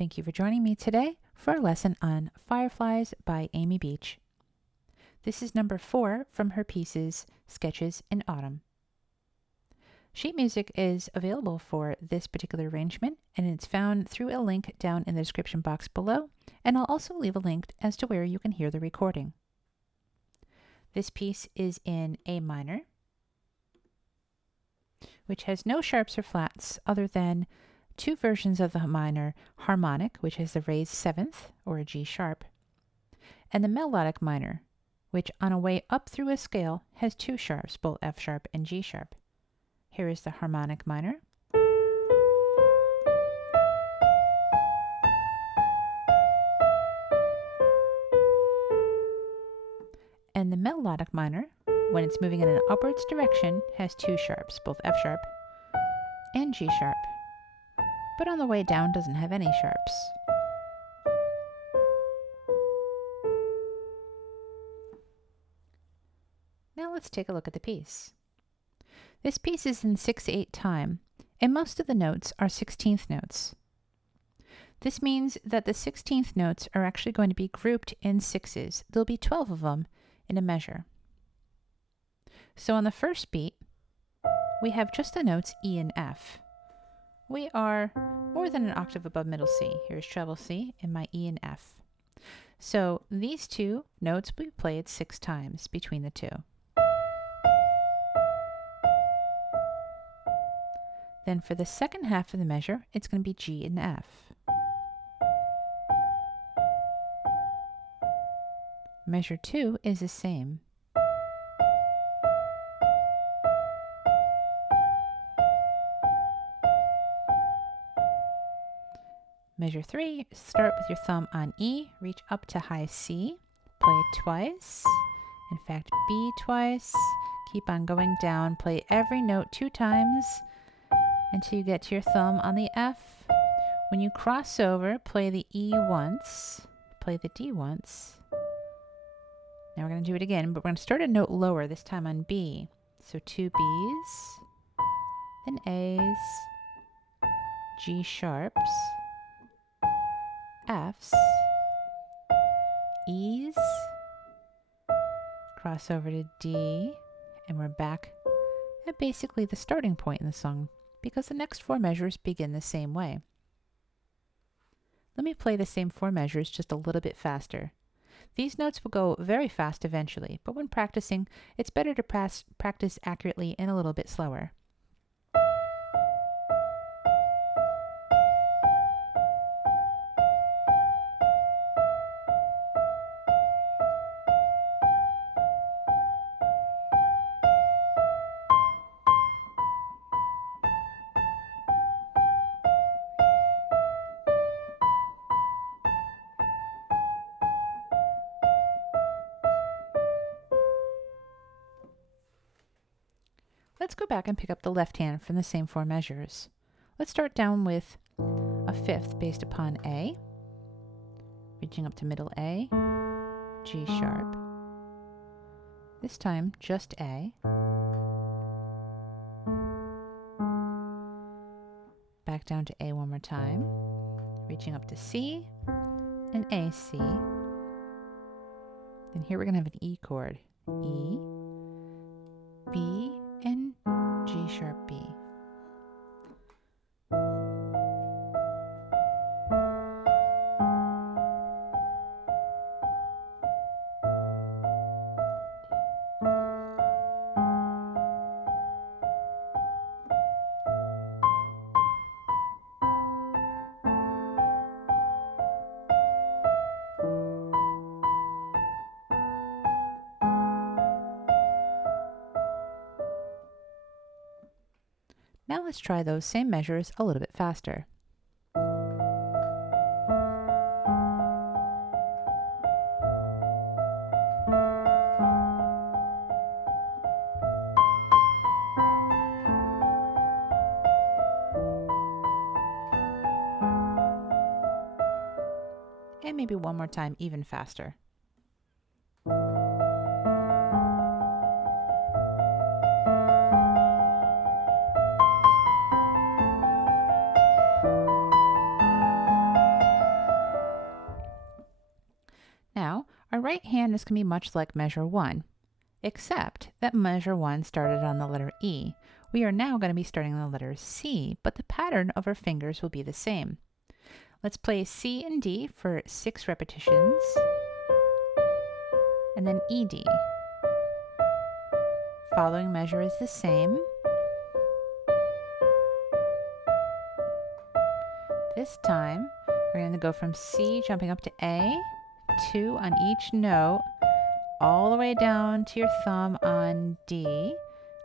Thank you for joining me today for a lesson on Fireflies by Amy Beach. This is number 4 from her pieces, Sketches in Autumn. Sheet music is available for this particular arrangement, and it's found through a link down in the description box below, and I'll also leave a link as to where you can hear the recording. This piece is in A minor, which has no sharps or flats other than two versions of the minor harmonic, which has the raised 7th, or a G sharp, and the melodic minor, which on a way up through a scale has two sharps, both F sharp and G sharp. Here is the harmonic minor. And the melodic minor, when it's moving in an upwards direction, has two sharps, both F sharp and G sharp, but on the way down doesn't have any sharps. Now let's take a look at the piece. This piece is in 6/8 time, and most of the notes are 16th notes. This means that the 16th notes are actually going to be grouped in sixes. There'll be 12 of them in a measure. So on the first beat, we have just the notes E and F. We are more than an octave above middle C. Here's treble C and my E and F. So these two notes will be played 6 times between the two. Then for the second half of the measure, it's going to be G and F. Measure 2 is the same. Measure 3, start with your thumb on E, reach up to high C, play it twice, in fact B twice, keep on going down, play every note 2 times until you get to your thumb on the F. When you cross over, play the E once, play the D once. Now we're going to do it again, but we're going to start a note lower, this time on B. So 2 Bs, then As, G sharps, Fs, Es, cross over to D, and we're back at basically the starting point in the song because the next 4 measures begin the same way. Let me play the same 4 measures just a little bit faster. These notes will go very fast eventually, but when practicing, it's better to practice accurately and a little bit slower. Let's go back and pick up the left hand from the same 4 measures. Let's start down with a 5th based upon A, reaching up to middle A, G sharp, this time just A, back down to A one more time, reaching up to C and A, C. Then here we're going to have an E chord, E, B, and G sharp B. Now let's try those same measures a little bit faster. And maybe one more time even faster. right hand is going to be much like measure 1, except that measure 1 started on the letter E. We are now going to be starting on the letter C, but the pattern of our fingers will be the same. Let's play C and D for 6 repetitions, and then ED. Following measure is the same. This time, we're going to go from C, jumping up to A, 2 on each note, all the way down to your thumb on D,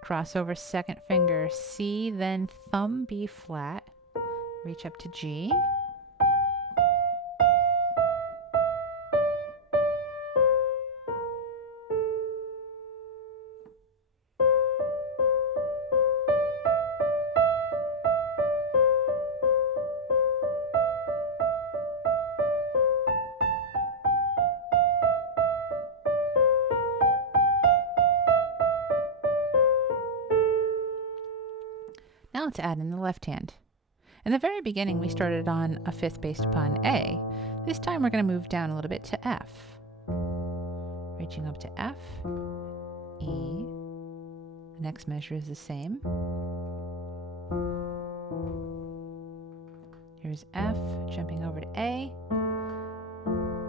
cross over second finger C, then thumb B flat, reach up to G, Now let's add in the left hand. In the very beginning, we started on a fifth based upon A. This time we're going to move down a little bit to F. Reaching up to F, E. The next measure is the same. Here's F, jumping over to A,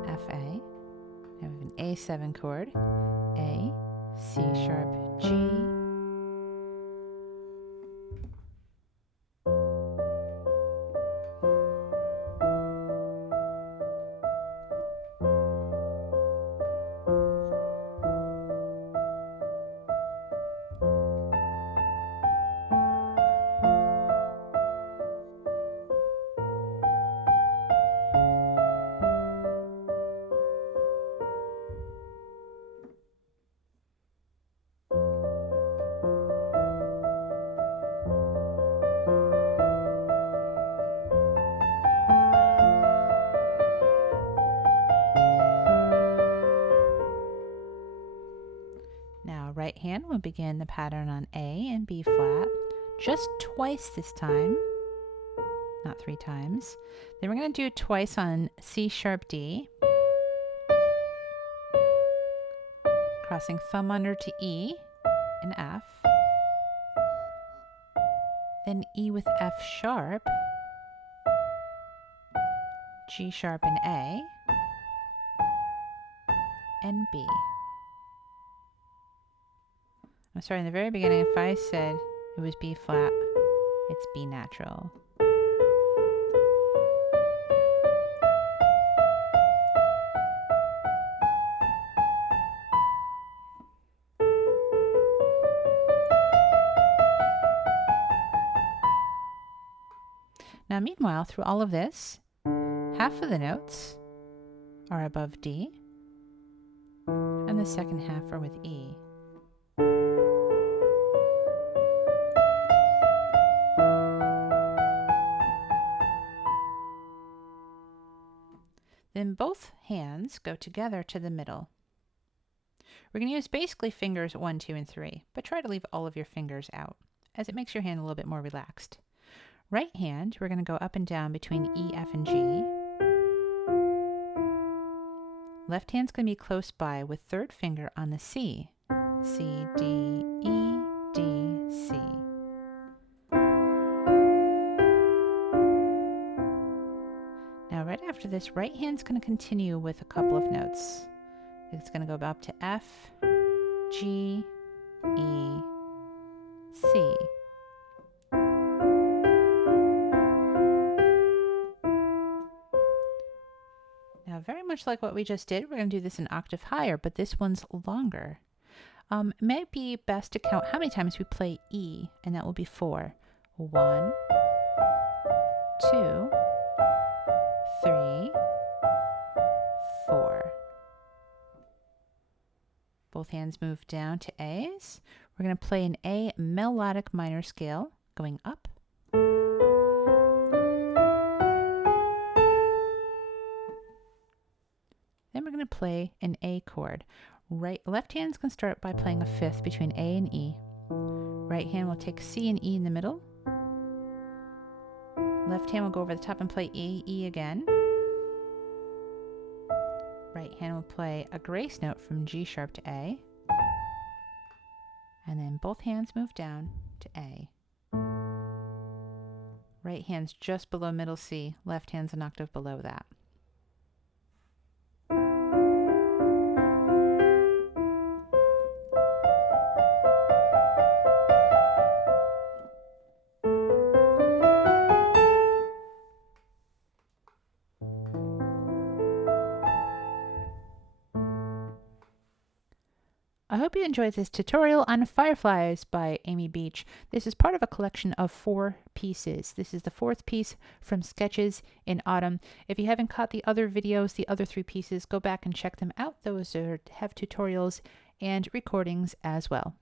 F, A. Now we have an A7 chord, A, C sharp, G, right hand will begin the pattern on A and B flat, just twice this time, not 3 times. Then we're going to do twice on C sharp D, crossing thumb under to E and F, then E with F sharp, G sharp and A, and B. I'm sorry, in the very beginning, if I said it was B flat, it's B natural. Now, meanwhile, through all of this, half of the notes are above D, and the second half are with E. Then both hands go together to the middle. We're going to use basically fingers 1, 2, and 3, but try to leave all of your fingers out, as it makes your hand a little bit more relaxed. Right hand, we're going to go up and down between E, F, and G. Left hand's going to be close by with third finger on the C. C, D, E, D, C. Now right after this, right hand's going to continue with a couple of notes. It's going to go up to F, G, E, C. Now very much like what we just did, we're going to do this an octave higher, but this one's longer. It may be best to count how many times we play E, and that will be 4. 1, 2, 3, 4. Both hands move down to A's. We're going to play an A melodic minor scale going up. Then we're going to play an A chord. Left hand's going to start by playing a fifth between A and E. Right hand will take C and E in the middle. Left hand will go over the top and play E, E again. Right hand will play a grace note from G sharp to A, and then both hands move down to A. Right hand's just below middle C, left hand's an octave below that. I hope you enjoyed this tutorial on Fireflies by Amy Beach. This is part of a collection of 4 pieces. This is the 4th piece from Sketches in Autumn. If you haven't caught the other videos, the other 3 pieces, go back and check them out. Those have tutorials and recordings as well.